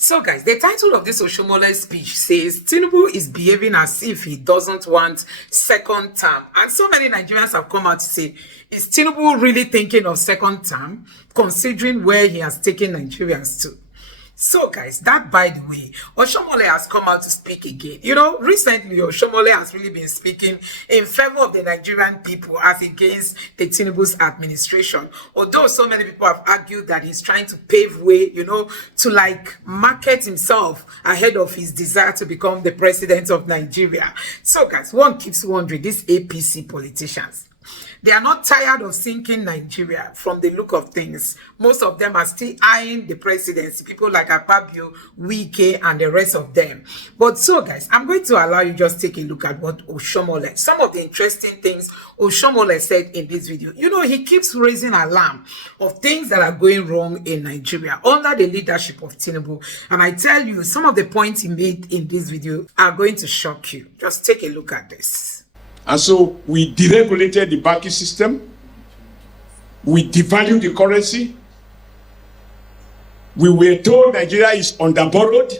So guys, the title of this Oshiomhole speech says Tinubu is behaving as if he doesn't want second term. And so many Nigerians have come out to say, is Tinubu really thinking of second term, considering where he has taken Nigerians to? So guys, that by the way, Oshiomhole has come out to speak again. You know, recently Oshiomhole has really been speaking in favor of the Nigerian people as against the Tinubu's administration. Although so many people have argued that he's trying to pave way, you know, to like market himself ahead of his desire to become the president of Nigeria. So guys, one keeps wondering, these APC politicians, they are not tired of sinking Nigeria from the look of things. Most of them are still eyeing the presidency. People like Akpabio, Wike, and the rest of them. But so, guys, I'm going to allow you just take a look at what Oshiomhole, some of the interesting things Oshiomhole said in this video. You know, he keeps raising alarm of things that are going wrong in Nigeria under the leadership of Tinubu. And I tell you, some of the points he made in this video are going to shock you. Just take a look at this. And so we deregulated the banking system. We devalued the currency. We were told Nigeria is underborrowed.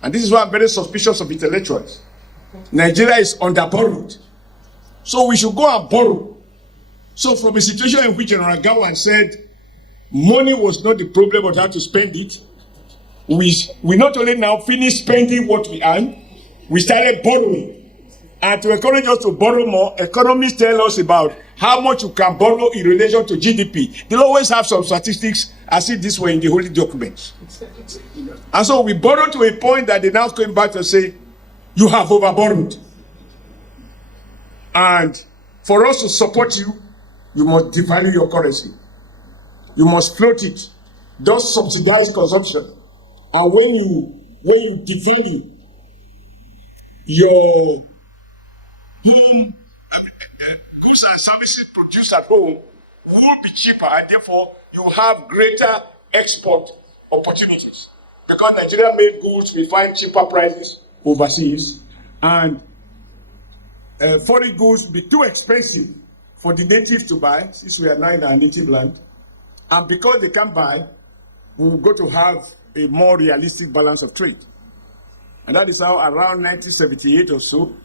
And this is why I'm very suspicious of intellectuals. Nigeria is underborrowed. So we should go and borrow. So from a situation in which General Gawan said money was not the problem but how to spend it, we not only now finished spending what we earn, we started borrowing. And to encourage us to borrow more, economists tell us about how much you can borrow in relation to GDP. They'll always have some statistics as if this were in the holy documents. And so we borrowed to a point that they're now going back to say, you have overborrowed. And for us to support you, you must devalue your currency. You must float it. Don't subsidize consumption. And when you devalue your goods and services produced at home will be cheaper, and therefore you have greater export opportunities. Because Nigeria made goods, we find cheaper prices overseas, and foreign goods will be too expensive for the natives to buy, since we are now in our native land. And because they can't buy, we'll go to have a more realistic balance of trade. And that is how around 1978 or so,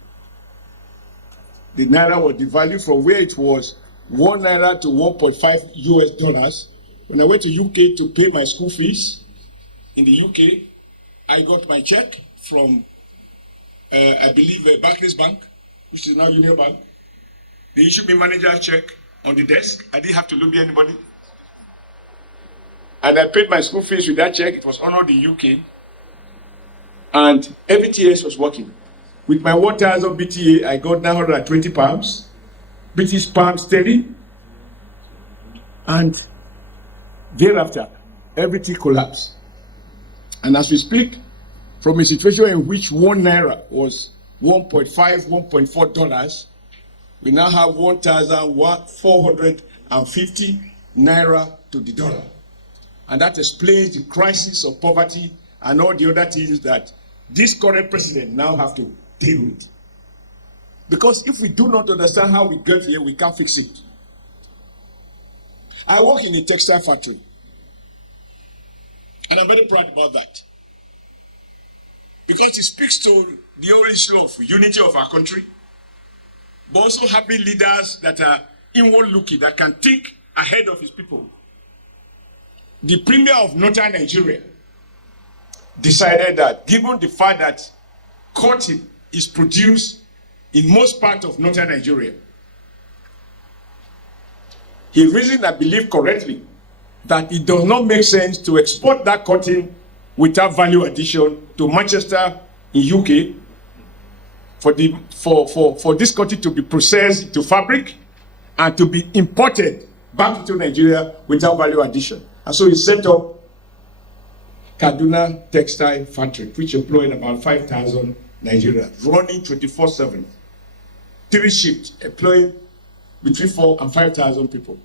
the naira was devalued from where it was 1 naira to 1.5 US dollars. When I went to UK to pay my school fees in the UK, I got my check from, I believe, Barclays Bank, which is now Union Bank. They issued me manager's check on the desk. I didn't have to lobby anybody. And I paid my school fees with that check. It was honored in the UK. And everything else was working. With my 1,000 BTA, I got 920 pounds, British pounds sterling, and thereafter, everything collapsed. And as we speak, from a situation in which 1 naira was 1.5, $1.4, we now have 1,450 naira to the dollar. And that explains the crisis of poverty and all the other things that this current president now have to deal with. Because if we do not understand how we got here, we can't fix it. I work in a textile factory. And I'm very proud about that. Because it speaks to the whole issue of unity of our country, but also having leaders that are inward looking, that can think ahead of his people. The premier of northern Nigeria decided that, given the fact that cotton is produced in most parts of northern Nigeria, he reasoned, I believe correctly, that it does not make sense to export that cotton without value addition to Manchester in UK for this cotton to be processed into fabric and to be imported back into Nigeria without value addition. And so he set up Kaduna Textile Factory, which employed about 5,000 Nigerians, running 24/7, 3 shifts, employing between 4,000 and 5,000 people.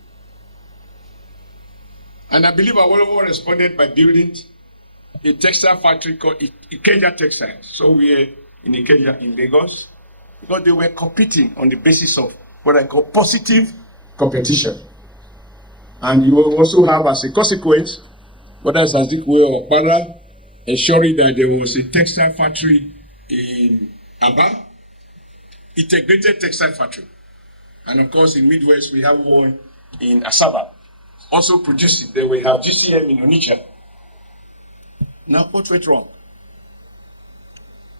And I believe Awolowo responded by building a textile factory called Ikeja Textile. So we are in Ikeja in Lagos, because they were competing on the basis of what I call positive competition. And you will also have, as a consequence, whether it's Azikwe or Okpara ensuring that there was a textile factory in Aba, integrated textile factory. And of course, in Midwest, we have one in Asaba, also producing. Then we have GCM in Onitsha. Now, what went wrong?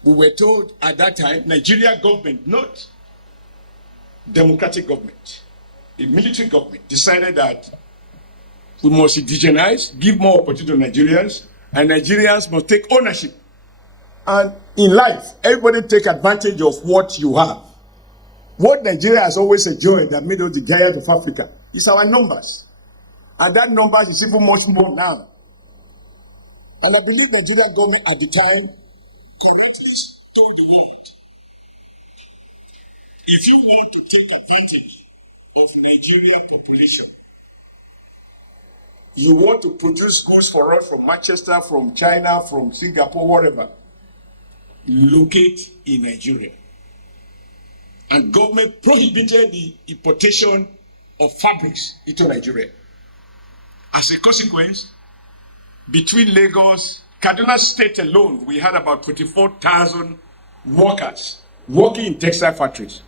We were told at that time, Nigeria government, not democratic government, a military government, decided that we must indigenize, give more opportunity to Nigerians, and Nigerians must take ownership. And in life, everybody take advantage of what you have. What Nigeria has always enjoyed that made us the giant of Africa is our numbers. And that numbers is even much more now. And I believe Nigerian government at the time correctly told the world, if you want to take advantage of Nigerian population, you want to produce goods for us from Manchester, from China, from Singapore, wherever, locate in Nigeria. And government prohibited the importation of fabrics into Nigeria. As a consequence, between Lagos, Kaduna State alone, we had about 24,000 workers working in textile factories,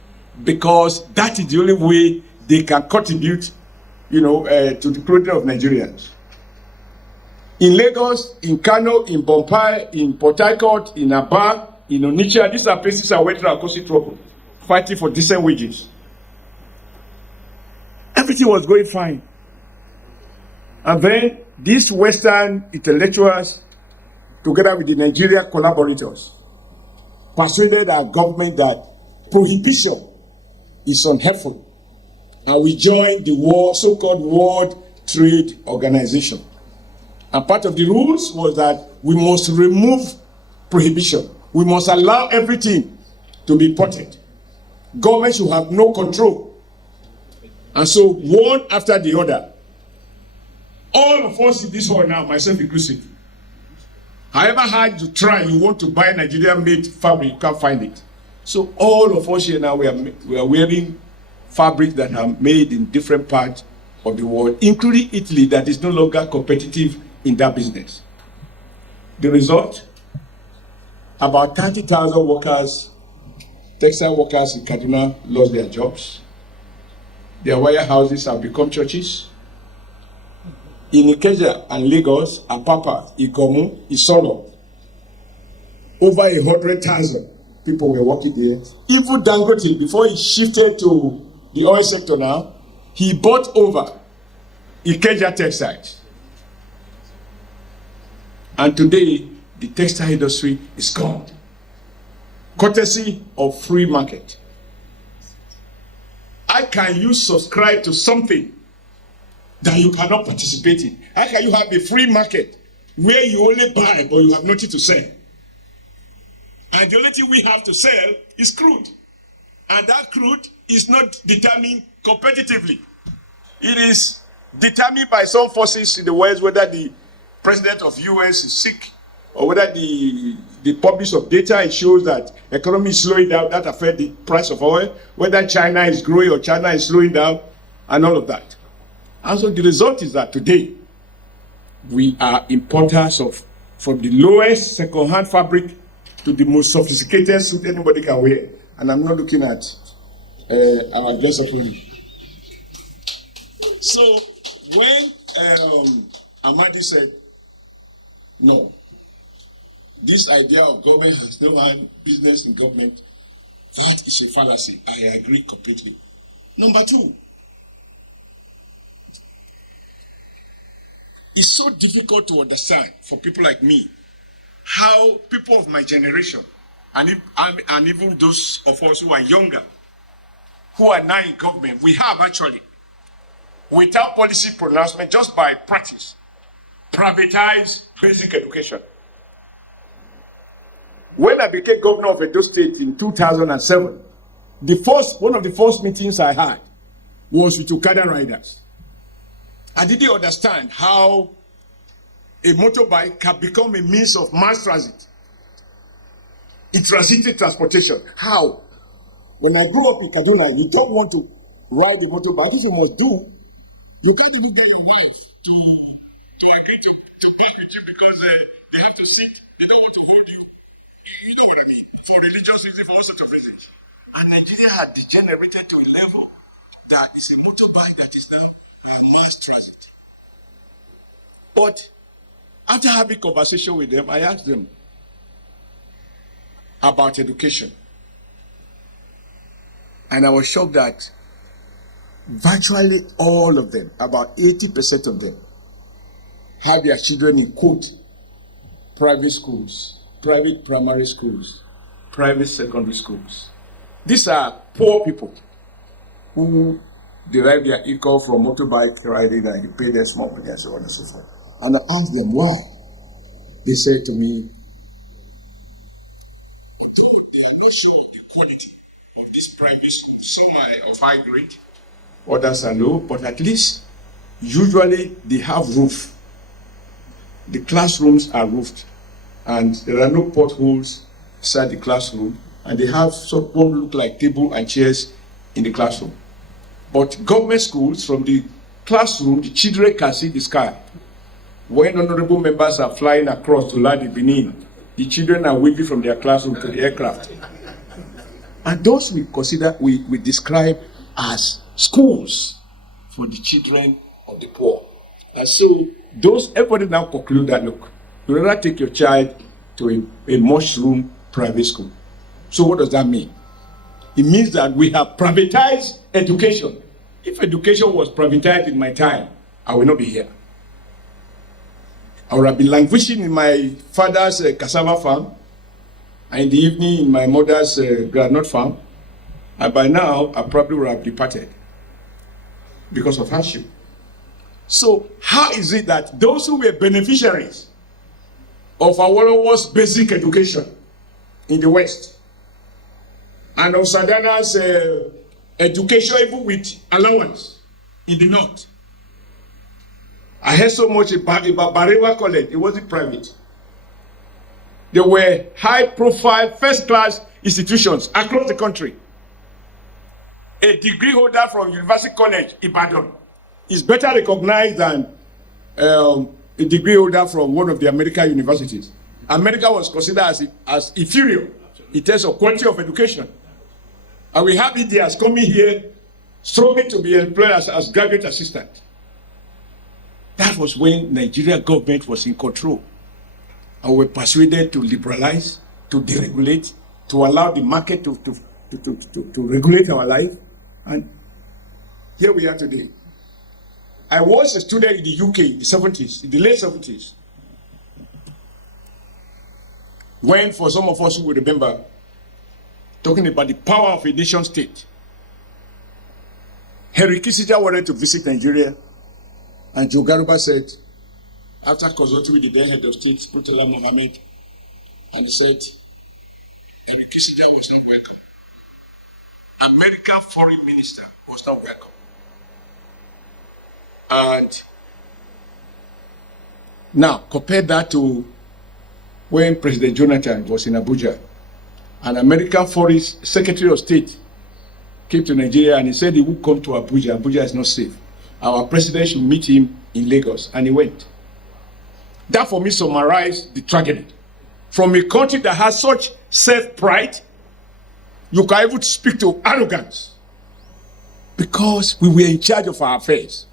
because that is the only way they can contribute, to the clothing of Nigerians. In Lagos, in Kano, in Bombay, in Port Harcourt, in Aba, in Onitsha, these are places I went through Akosi trouble, fighting for decent wages. Everything was going fine. And then these Western intellectuals, together with the Nigerian collaborators, persuaded our government that prohibition is unhelpful. And we joined the so-called World Trade Organization. And part of the rules was that we must remove prohibition. We must allow everything to be imported. Government should have no control. And so one after the other, all of us in this hall now, myself inclusive, however hard you try, you want to buy Nigerian-made fabric, you can't find it. So all of us here now, we are wearing fabrics that are made in different parts of the world, including Italy, that is no longer competitive in that business. The result, about 30,000 workers, textile workers in Kaduna, lost their jobs. Their warehouses have become churches. In Ikeja and Lagos, Apapa, Ikomu, Isolo, over 100,000 people were working there. Even Dangote, before he shifted to the oil sector now, he bought over Ikeja textiles. And today, the textile industry is gone, courtesy of free market. How can you subscribe to something that you cannot participate in? How can you have a free market where you only buy but you have nothing to sell? And the only thing we have to sell is crude. And that crude is not determined competitively. It is determined by some forces in the West, whether the president of US is sick, or whether the publish of data, it shows that economy is slowing down, that affects the price of oil, whether China is growing or China is slowing down, and all of that. And so the result is that today, we are importers of, from the lowest second-hand fabric to the most sophisticated suit anybody can wear. And I'm not looking at our guest of honor. So when Amadi said, no, this idea of government has no business in government, that is a fallacy. I agree completely. Number two, it's so difficult to understand for people like me how people of my generation, and even those of us who are younger, who are now in government, we have actually, without policy pronouncement, just by practice, privatized basic education. When I became governor of Edo State in 2007, one of the first meetings I had was with Okada riders. I didn't understand how a motorbike can become a means of mass transit. Intracity transportation. How? When I grew up in Kaduna, you don't want to ride a motorbike. If you must do, you can't even get your wife to agree to park with you because they have to seat, they don't want to hold you. You know what I mean? For religious reasons, for all sorts of reasons. And Nigeria had degenerated to a level that is a motorbike that is now a mass transit. But after having conversation with them, I asked them about education. And I was shocked that virtually all of them, about 80% of them, have their children in quote, private schools, private primary schools, private secondary schools. These are poor people who derive their income from motorbike riding and you pay them small money and so on and so forth. And I asked them why. They said to me, though they are not sure of the quality of this private school, some are of high grade, others are low, but at least usually they have roof. The classrooms are roofed and there are no potholes inside the classroom, and they have what look like table and chairs in the classroom. But government schools, from the classroom, the children can see the sky. When honorable members are flying across to land in Benin, the children are waving from their classroom to the aircraft. And those we describe as schools for the children of the poor. And so everybody now conclude that, look, you rather take your child to a mushroom private school. So what does that mean? It means that we have privatized education. If education was privatized in my time, I will not be here. I would have been languishing in my father's cassava farm, and in the evening in my mother's groundnut farm. And by now, I probably would have departed because of hardship. So how is it that those who were beneficiaries of Awolowo's basic education in the West, and of Sadana's education even with allowance in the North, I heard so much about Barewa College. It wasn't private. There were high-profile, first-class institutions across the country. A degree holder from University College, Ibadan, is better recognized than a degree holder from one of the American universities. America was considered as inferior in terms of quality of education. And we have Indians coming here struggling to be employed as graduate assistants. That was when Nigerian government was in control. And we were persuaded to liberalize, to deregulate, to allow the market to regulate our life. And here we are today. I was a student in the UK in the 70s, in the late 70s. When, for some of us who will remember, talking about the power of a nation state, Henry Kissinger wanted to visit Nigeria, and Joe Garuba said, after consulting with the then head of state, Murtala Mohammed, and he said, Henry Kissinger was not welcome. American foreign minister was not welcome. And now, compare that to when President Jonathan was in Abuja. An American Foreign Secretary of State came to Nigeria and he said he would come to Abuja. Abuja is not safe. Our president should meet him in Lagos, and he went. That for me summarized the tragedy. From a country that has such self-pride, you can even speak to arrogance because we were in charge of our affairs.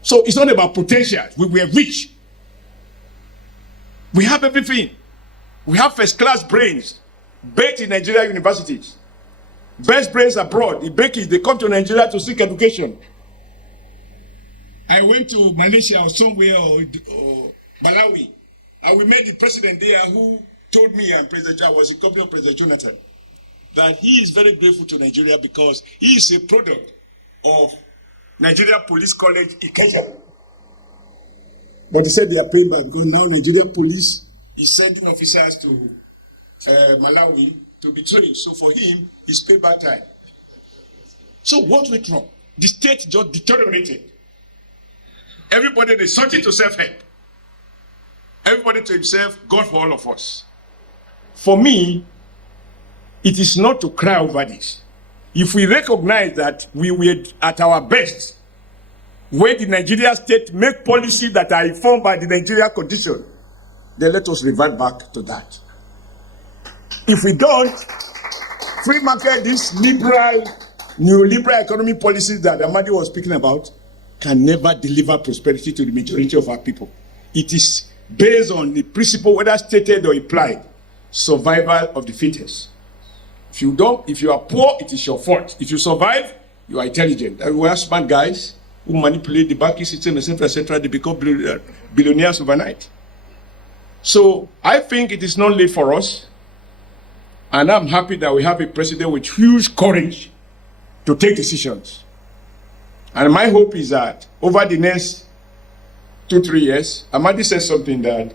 So it's not about potential. We were rich. We have everything. We have first-class brains baked in Nigerian universities. Best brains abroad. The bakies, they come to Nigeria to seek education. I went to Malaysia or somewhere or Malawi, and we met the president there who told me, and President John was a copy of President Jonathan, that he is very grateful to Nigeria because he is a product of Nigeria Police College Ikeja. But he said they are paying back because now Nigeria Police is sending officers to Malawi to be trained. So for him, it's payback time. So what went wrong? The state just deteriorated. Everybody resorted to self-help. Everybody to himself, God for all of us. For me, it is not to cry over this. If we recognize that we were at our best, when the Nigerian state make policies that are informed by the Nigerian condition, then let us revert back to that. If we don't, free market, this liberal, neoliberal economic policies that Amadi was speaking about, can never deliver prosperity to the majority of our people. It is based on the principle, whether stated or implied, survival of the fittest. If you are poor, it is your fault. If you survive, you are intelligent. And we have smart guys who manipulate the banking system, etc., they become billionaires overnight. So I think it is not late for us. And I'm happy that we have a president with huge courage to take decisions. And my hope is that over the next 2-3 years, Amadi said something that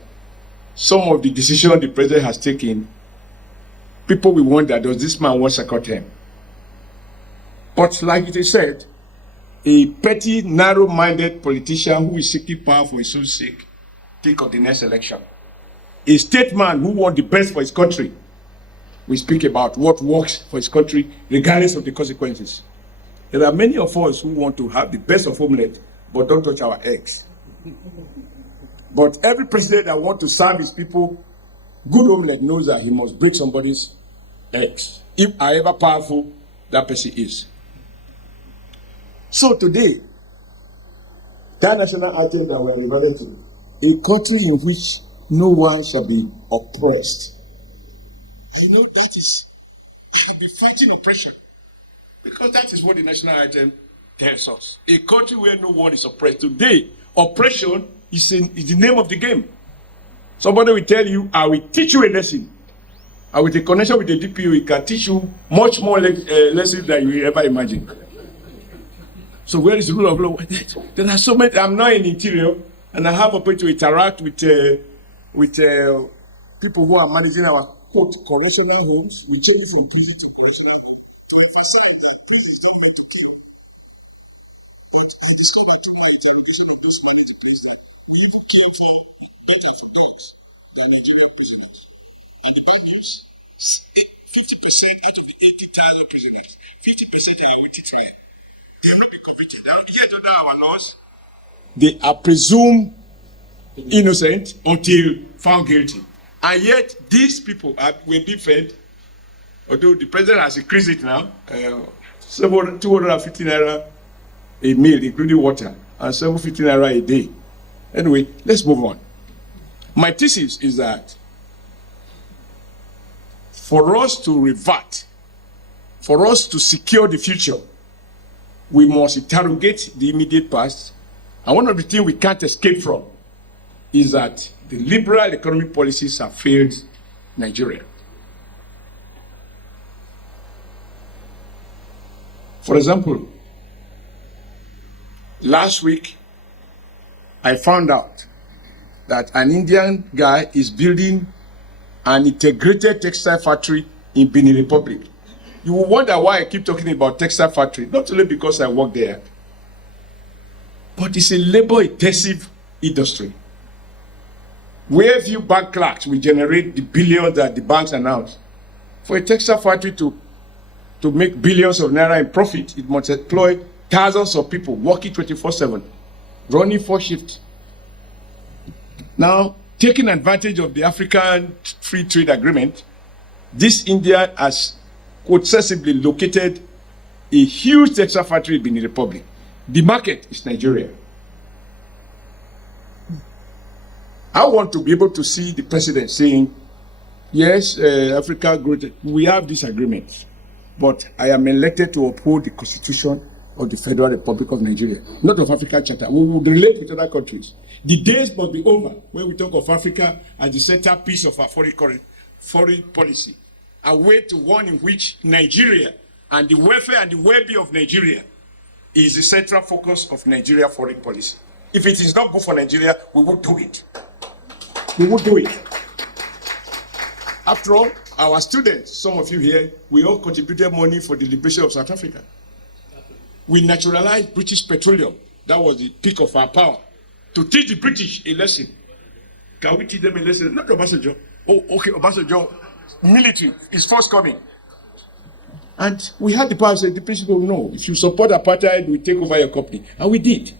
some of the decisions the president has taken, people will wonder, does this man want second term? But like it is said, a petty, narrow-minded politician who is seeking power for his own sake, think of the next election. A statesman who wants the best for his country, we speak about what works for his country, regardless of the consequences. There are many of us who want to have the best of omelette, but don't touch our eggs. But every president that wants to serve his people, good omelette knows that he must break somebody's eggs, if however powerful that person is. So today, that national anthem that we are referring to, a country in which no one shall be oppressed. I know that is, I have been fighting oppression, because that is what the national anthem tells us. A country where no one is oppressed. Today, oppression is the name of the game. Somebody will tell you, I will teach you a lesson. And with a connection with the DPO, it can teach you much more lessons than you ever imagine. So where is the rule of law? There are so many. I'm not in the interior, and I have a way to interact with people who are managing our quote correctional homes. We change it from prison to correctional home to emphasize that prison is not meant to kill. But I discovered through my interrogation of this man in the place that we even care for better for dogs than Nigerian prisoners. And the bad news, 50% out of the 80,000 prisoners, 50% are awaiting trial. They will not be convicted. Yet under our laws, they are presumed innocent until found guilty. And yet these people will be fed, although the president has increased it now, 250 naira a meal, including water, and 750 naira a day. Anyway, let's move on. My thesis is that for us to revert, for us to secure the future, we must interrogate the immediate past. And one of the things we can't escape from is that the liberal economic policies have failed Nigeria. For example, last week, I found out that an Indian guy is building an integrated textile factory in Benin Republic. You will wonder why I keep talking about textile factory, not only because I work there, but it's a labor-intensive industry. Where few bank clerks will generate the billions that the banks announce. For a textile factory to make billions of naira in profit, it must employ thousands of people working 24/7, running 4 shifts. Now, taking advantage of the African Free Trade Agreement, this India has successively located a huge textile factory in the Republic. The market is Nigeria. I want to be able to see the president saying, yes, Africa growth, we have this agreement, but I am elected to uphold the Constitution of the Federal Republic of Nigeria, not of African Charter. We would relate with other countries. The days must be over when we talk of Africa as the centerpiece of our foreign policy. A way to one in which Nigeria and the welfare and the well-being of Nigeria is the central focus of Nigeria foreign policy. If it is not good for Nigeria, we won't do it. We won't do it. After all, our students, some of you here, we all contributed money for the liberation of South Africa. We naturalized British petroleum. That was the peak of our power. To teach the British a lesson. Can we teach them a lesson? Not Obasanjo. Oh, okay, Obasanjo. Military is forthcoming. And we had the power to say, the principle, no, if you support apartheid, we take over your company. And we did.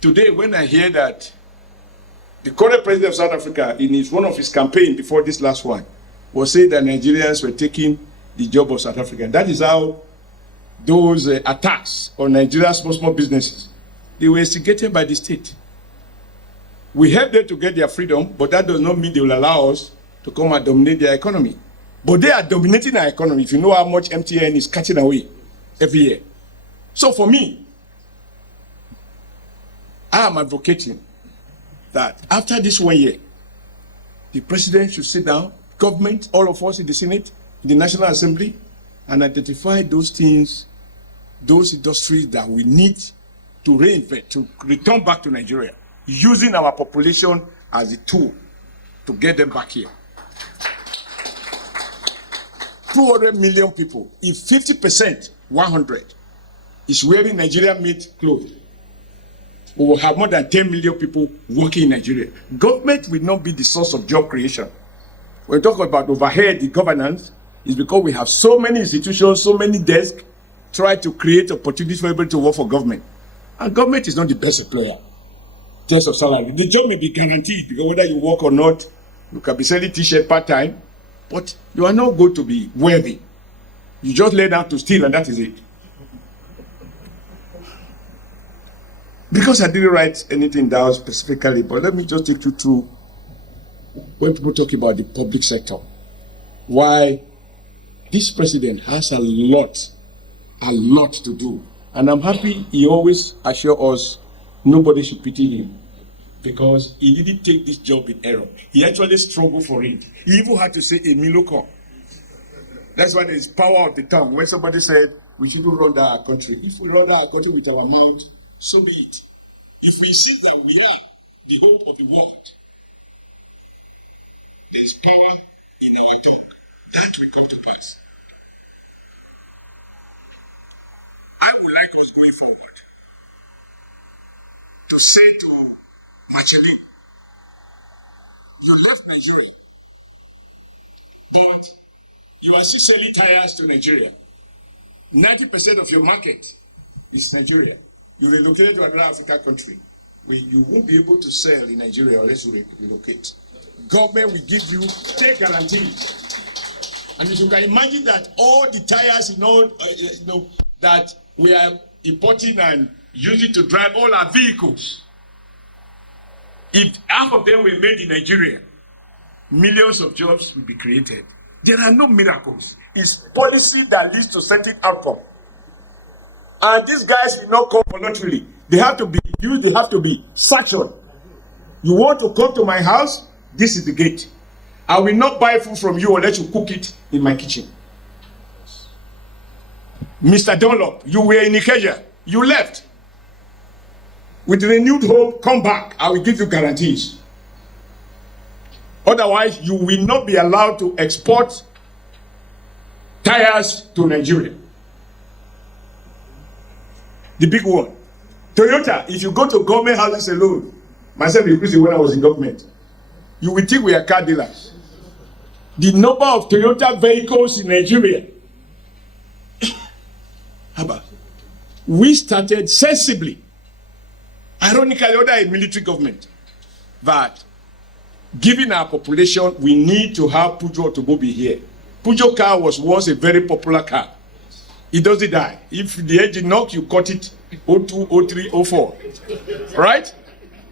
Today, when I hear that The current president of South Africa, in one of his campaign before this last one, was saying that Nigerians were taking the job of South Africa. That is how those attacks on Nigeria's small businesses, they were instigated by the state. We helped them to get their freedom, but that does not mean they will allow us to come and dominate their economy. But they are dominating our economy. If you know how much MTN is cutting away every year. So for me, I am advocating that after this 1 year, the president should sit down, government, all of us in the Senate, in the National Assembly, and identify those things, those industries that we need to reinvent, to return back to Nigeria, using our population as a tool to get them back here. 200 million people. If 50%, 100, is wearing Nigerian-made clothes, we will have more than 10 million people working in Nigeria. Government will not be the source of job creation. When we talk about overhead, the governance, is because we have so many institutions, so many desks, try to create opportunities for everybody to work for government. And government is not the best employer in terms of salary. The job may be guaranteed because whether you work or not, you can be selling t-shirt part-time, but you are not going to be worthy. You just lay down to steal and that is it. Because I didn't write anything down specifically, but let me just take you through when people talk about the public sector, why this president has a lot to do. And I'm happy he always assures us nobody should pity him because he didn't take this job in error. He actually struggled for it. He even had to say a miloko. That's why there is power of the tongue. When somebody said we shouldn't run down our country, if we run down our country with our mouth, so be it. If we see that we are the hope of the world, there is power in our tongue. That will come to pass. I would like us going forward to say to Machelin, you left Nigeria, but you are still selling tires to Nigeria. 90% of your market is Nigeria. You relocate to another African country where you won't be able to sell in Nigeria unless you relocate. Government will give you state guarantees. And if you can imagine that all the tires that we are importing and using to drive all our vehicles, if half of them were made in Nigeria, millions of jobs will be created. There are no miracles. It's policy that leads to certain outcome. And these guys will not come voluntarily. They have to be used, they have to be sanctioned. You want to come to my house? This is the gate. I will not buy food from you unless you cook it in my kitchen. Mr. Dunlop, you were in Ikeja. You left. With renewed hope, come back. I will give you guarantees. Otherwise, you will not be allowed to export tires to Nigeria. The big one. Toyota, if you go to government houses alone, myself including when I was in government, you will think we are car dealers. The number of Toyota vehicles in Nigeria, we started sensibly, ironically under a military government, that given our population, we need to have Peugeot automobile here. Peugeot car was once a very popular car. It doesn't die. If the engine knocks, you cut it 02, 03, 04. Right?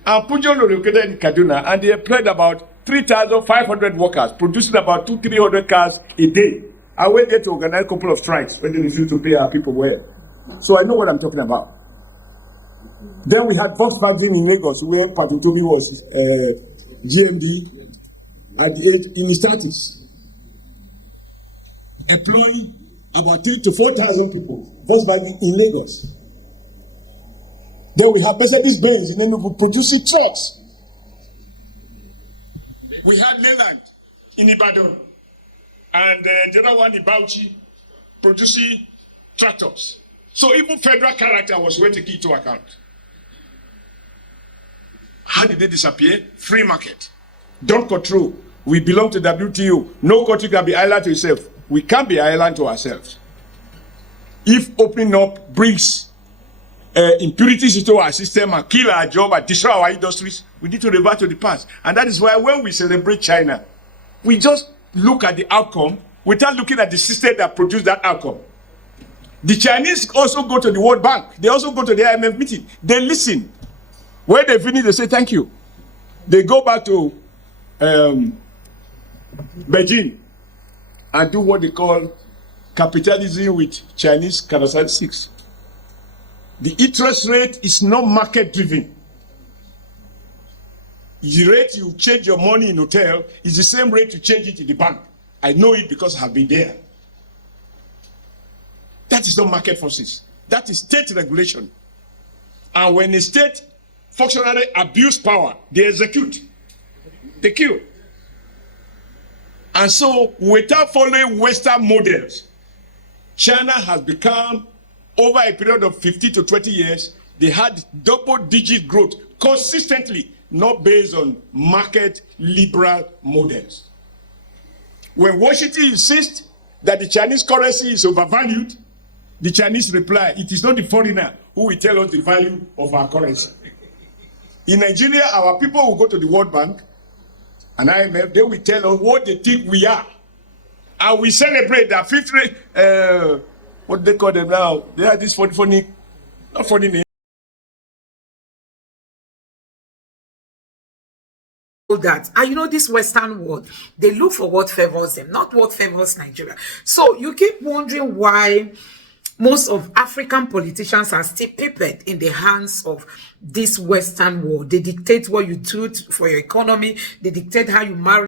And Peugeot located in Kaduna, and they employed about 3,500 workers, producing about 200-300 cars a day. I went there to organize a couple of strikes when they refused to pay our people well. So I know what I'm talking about. Then we had Volkswagen in Lagos, where Patutobi was GMD at the age in his 30s, employing about 3,000 to 4,000 people. Volkswagen in Lagos. Then we have Mercedes-Benz in Enugu producing trucks. We had Leyland in Ibadan, and the other one in Bauchi producing tractors. So even federal character was going to take into account. How did they disappear? Free market. Don't control. We belong to WTO. No country can be island to itself. We can't be island to ourselves. If opening up brings impurities into our system and kill our job and destroy our industries, we need to revert to the past. And that is why when we celebrate China, we just look at the outcome without looking at the system that produced that outcome. The Chinese also go to the World Bank. They also go to the IMF meeting. They listen. When they finish, they say thank you. They go back to Beijing and do what they call capitalism with Chinese characteristics. The interest rate is not market driven. The rate you change your money in hotel is the same rate you change it in the bank. I know it because I have been there. That is not market forces. That is state regulation. And when a state functionally abuse power, they execute. They kill. And so, without following Western models, China has become, over a period of 15 to 20 years, they had double-digit growth consistently, not based on market liberal models. When Washington insists that the Chinese currency is overvalued, the Chinese reply, it is not the foreigner who will tell us the value of our currency. In Nigeria, our people will go to the World Bank and IMF, they will tell us what they think we are. And we celebrate that fifth rate, what they call them now, they have this funny, not funny name. That, and you know, this Western world, they look for what favors them, not what favors Nigeria. So you keep wondering why most of African politicians are still puppet in the hands of this Western world. They dictate what you do for your economy. They dictate how you marry.